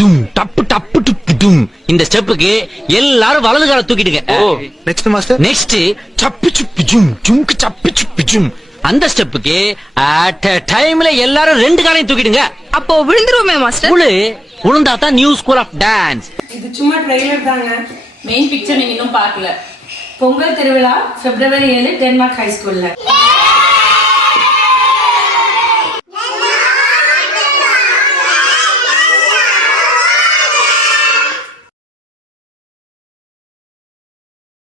டும் டப்பு டப்பு டும். இந்த ஸ்டெப்புக்கு எல்லாரும் வலது கால தூக்கிடுங்க. நெக்ஸ்ட் மாஸ்டர் நெக்ஸ்ட் சப்பு சுப்பு ஜும் ஜும்க்கு சப்பு சுப்பு ஜும். அந்த ஸ்டெப்புக்கு அட் டைம்ல எல்லாரும் ரெண்டு காலையும் தூக்கிடுங்க. அப்போ விழுந்துருவோமே மாஸ்டர் உழு உளுந்தா தான் நியூ ஸ்கூல் ஆஃப் டான்ஸ் இது சும்மா ட்ரெய்லர் தாங்க. மெயின் பிக்சர் நீங்க இன்னும் பார்க்கல. பொங்கல் திருவிழா பிப்ரவரி ஏழு டென்மார்க் ஹை ஸ்கூல்ல